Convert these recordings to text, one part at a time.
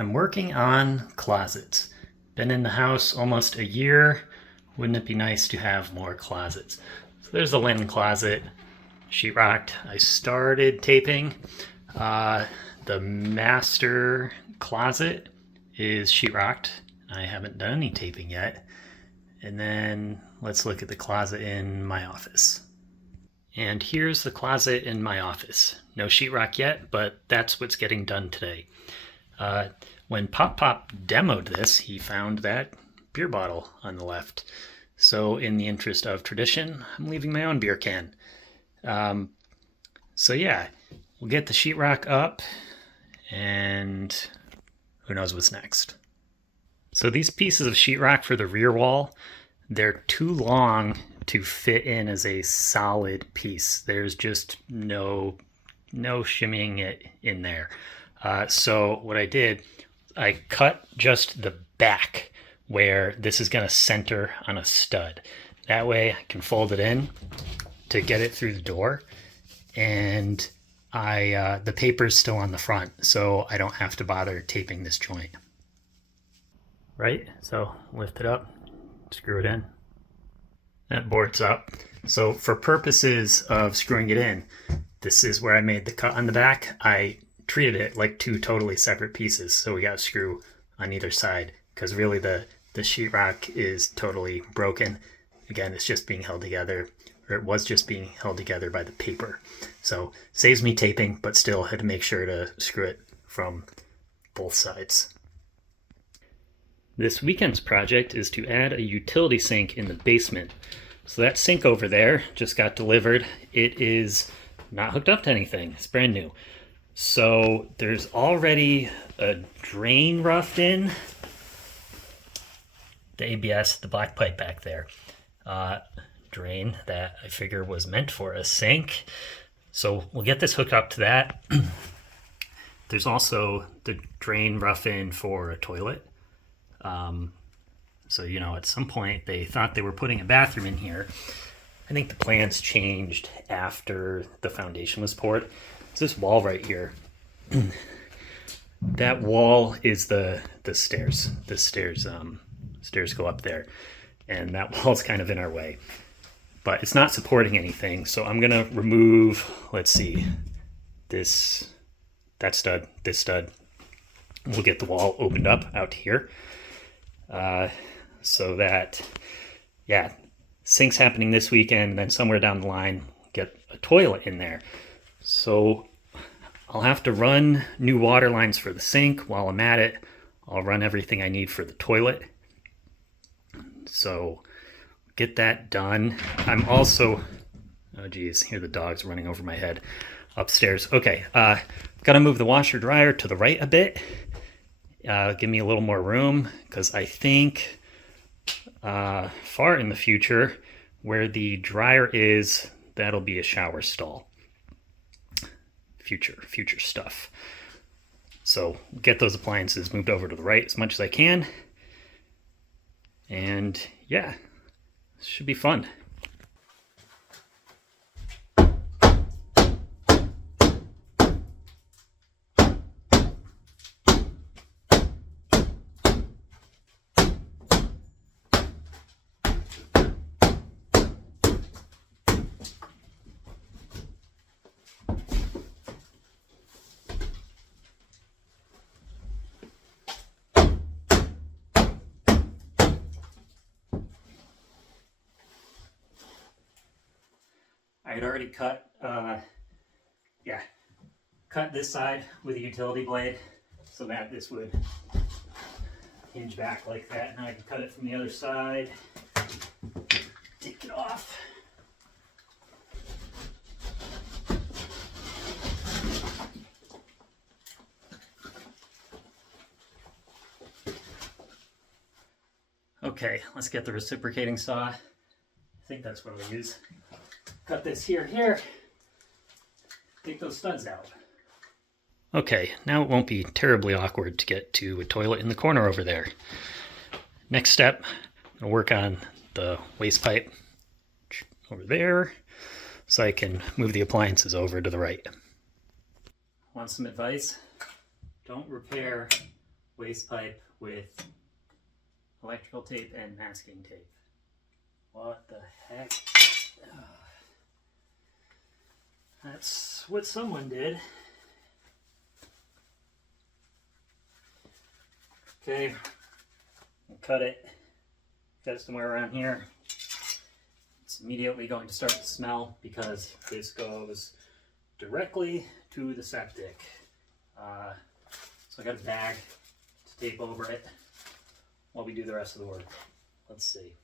I'm working on closets. Been in the house almost a year. Wouldn't it be nice to have more closets? So there's the linen closet, sheetrocked. I started taping. The master closet is sheetrocked. I haven't done any taping yet. And then let's look at the closet in my office. And here's the closet in my office. No sheetrock yet, but that's what's getting done today. When Pop Pop demoed this, he found that beer bottle on the left. So in the interest of tradition, I'm leaving my own beer can. So yeah, we'll get the sheetrock up and who knows what's next. So these pieces of sheetrock for the rear wall, they're too long to fit in as a solid piece. There's just no shimmying it in there. So what I did, I cut just the back where this is going to center on a stud. That way I can fold it in to get it through the door, and the paper's still on the front, so I don't have to bother taping this joint. Right, so lift it up, screw it in. That boards up. So for purposes of screwing it in, this is where I made the cut on the back. I treated it like two totally separate pieces, so we got a screw on either side, because really the sheetrock is totally broken. Again, it's just being held together, or it was just being held together by the paper. So saves me taping, but still had to make sure to screw it from both sides. This weekend's project is to add a utility sink in the basement. So that sink over there just got delivered. It is not hooked up to anything. It's brand new. So there's already a drain roughed in. The ABS, the black pipe back there. Drain that I figure was meant for a sink. So we'll get this hooked up to that. There's also the drain rough in for a toilet. So, at some point they thought they were putting a bathroom in here. I think the plans changed after the foundation was poured. It's this wall right here. That wall is the stairs. The stairs go up there, and that wall's kind of in our way. But it's not supporting anything, so I'm gonna remove, let's see, that stud, this stud. We'll get the wall opened up out here. So that, yeah, sink's happening this weekend, and then somewhere down the line, get a toilet in there. So I'll have to run new water lines for the sink. While I'm at it, I'll run everything I need for the toilet. So get that done. I'm also, oh geez, here the dog's running over my head upstairs. Okay, gotta move the washer dryer to the right a bit. Give me a little more room, because I think far in the future, where the dryer is, that'll be a shower stall. Future stuff. So get those appliances moved over to the right as much as I can. And yeah, this should be fun. I had already cut this side with a utility blade so that this would hinge back like that. Now I can cut it from the other side, take it off. Okay, let's get the reciprocating saw. I think that's what I'll use. Cut this here. Take those studs out. Okay, now it won't be terribly awkward to get to a toilet in the corner over there. Next step, I'm gonna work on the waste pipe over there so I can move the appliances over to the right. Want some advice? Don't repair waste pipe with electrical tape and masking tape. What the heck? That's what someone did. Okay, cut it. Got it somewhere around here. It's immediately going to start to smell because this goes directly to the septic. So I got a bag to tape over it while we do the rest of the work. Let's see.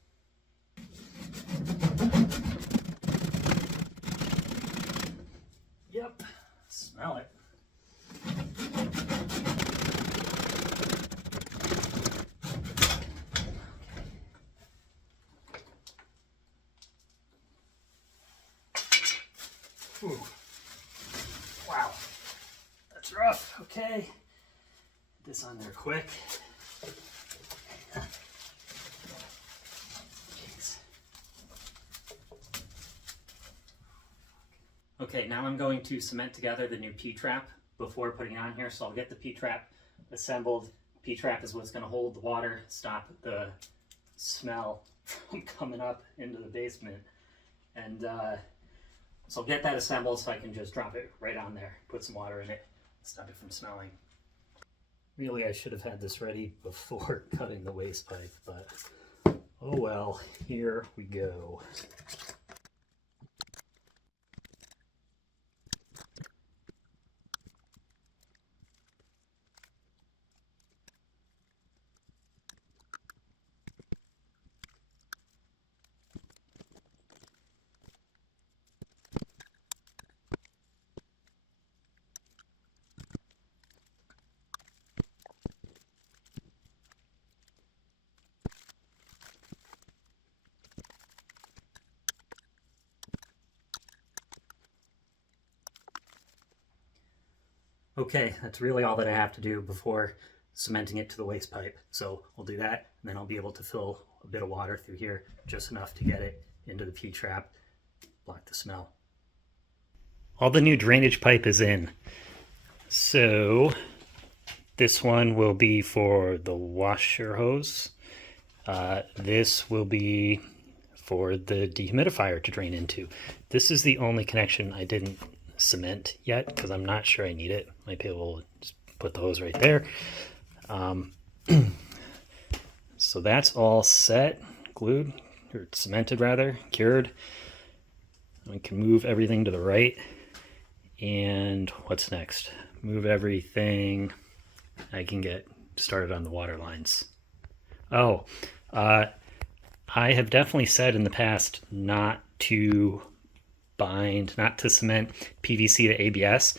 Yep, smell it. Ooh. Wow, that's rough. Okay, get this on there quick. Jeez. Okay, now I'm going to cement together the new P-trap before putting it on here. So I'll get the P-trap assembled. P-trap is what's going to hold the water, stop the smell from coming up into the basement. And so I'll get that assembled so I can just drop it right on there, put some water in it, stop it from smelling. Really, I should have had this ready before cutting the waste pipe, but oh well, here we go. Okay, that's really all that I have to do before cementing it to the waste pipe. So we'll do that, and then I'll be able to fill a bit of water through here, just enough to get it into the P-trap, block the smell. All the new drainage pipe is in. So this one will be for the washer hose. This will be for the dehumidifier to drain into. This is the only connection I didn't cement yet because I'm not sure I need it. Might be able to just put the hose right there. So that's all set, glued, or cemented rather, cured. We can move everything to the right. And what's next? Move everything. I can get started on the water lines. Oh, I have definitely said in the past not to cement PVC to ABS.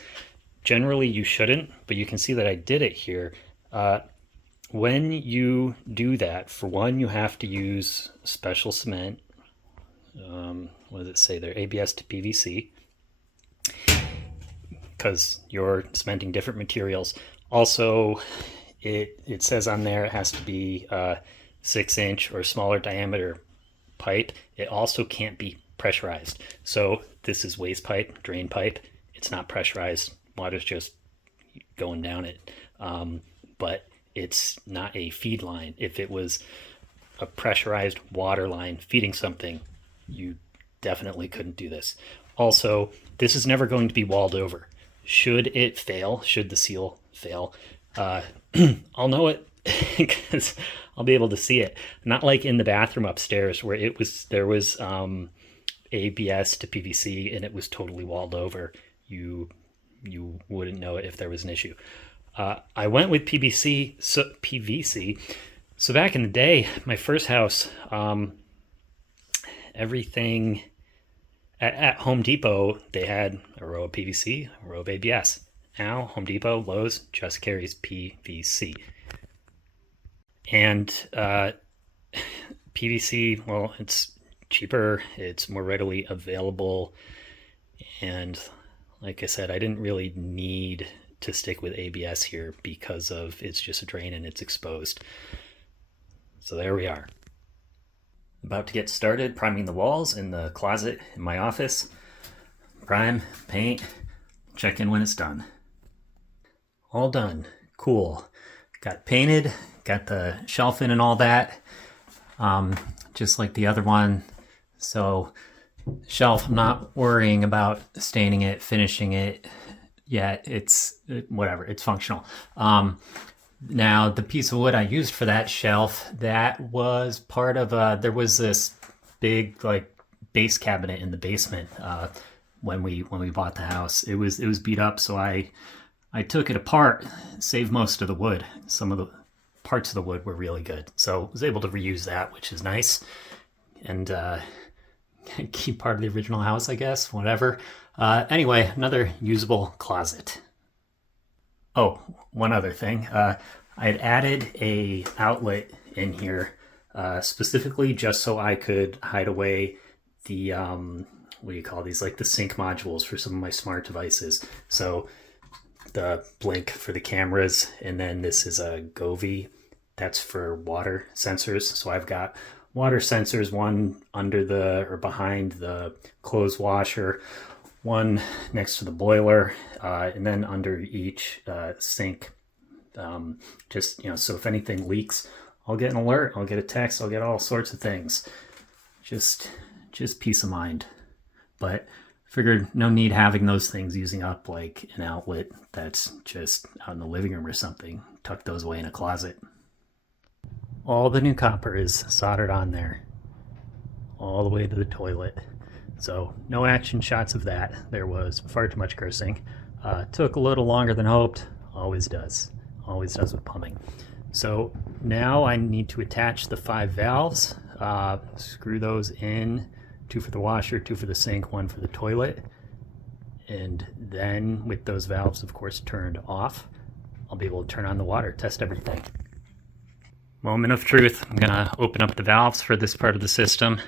Generally you shouldn't, but you can see that I did it here. When you do that, for one, you have to use special cement. What does it say there? ABS to PVC, because you're cementing different materials. Also, it says on there it has to be 6-inch or smaller diameter pipe. It also can't be pressurized. So this is waste pipe, drain pipe. It's not pressurized. Water's just going down it. But it's not a feed line. If it was a pressurized water line feeding something, you definitely couldn't do this. Also, this is never going to be walled over. Should it fail, should the seal fail, I'll know it because I'll be able to see it. Not like in the bathroom upstairs where there was ABS to PVC and it was totally walled over. You wouldn't know it if there was an issue. I went with PVC. So back in the day, my first house, everything at Home Depot, they had a row of PVC, a row of ABS. Now Home Depot, Lowe's just carries PVC. And PVC, well, it's cheaper, it's more readily available, and like I said, I didn't really need to stick with ABS here because of it's just a drain and it's exposed. So there we are. About to get started priming the walls in the closet in my office. Prime, paint, check in when it's done. All done. Cool. Got it painted, got the shelf in and all that, just like the other one. So shelf, I'm not worrying about staining it, finishing it yet. It's whatever, it's functional. Now the piece of wood I used for that shelf, that was part of there was this big like base cabinet in the basement when we bought the house. It was beat up, so I took it apart, saved most of the wood. Some of the parts of the wood were really good, so I was able to reuse that, which is nice, and keep part of the original house, I guess. Whatever. Anyway, another usable closet. Oh, one other thing. I had added a outlet in here specifically just so I could hide away the what do you call these? Like the sync modules for some of my smart devices. So the blink for the cameras, and then this is a Govee. That's for water sensors. So I've got water sensors, one under the or behind the clothes washer, one next to the boiler, and then under each sink. Just, you know, so if anything leaks, I'll get an alert, I'll get a text, I'll get all sorts of things. Just peace of mind. But figured no need having those things using up like an outlet that's just out in the living room or something. Tuck those away in a closet. All the new copper is soldered on there, all the way to the toilet. So no action shots of that. There was far too much cursing. Took a little longer than hoped. Always does with plumbing. So now I need to attach the 5 valves, screw those in, 2 for the washer, 2 for the sink, 1 for the toilet. And then with those valves, of course, turned off, I'll be able to turn on the water, test everything. Moment of truth. I'm gonna open up the valves for this part of the system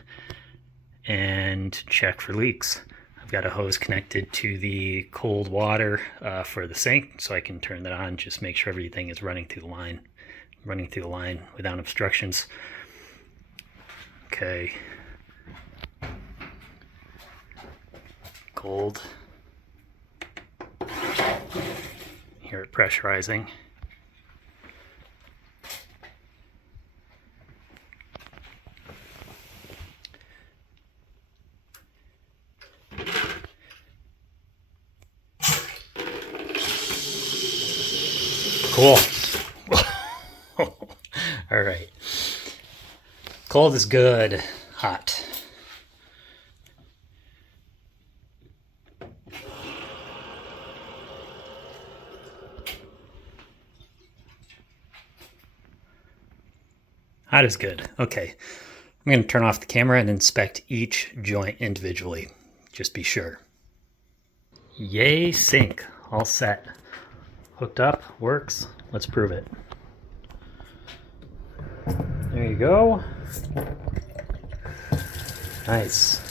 and check for leaks. I've got a hose connected to the cold water for the sink, so I can turn that on, just make sure everything is running through the line without obstructions. Okay. Cold. Hear it pressurizing. Cool. All right. Cold is good. Hot. Hot is good. Okay. I'm going to turn off the camera and inspect each joint individually. Just be sure. Yay, sink. All set. Hooked up, works. Let's prove it. There you go. Nice.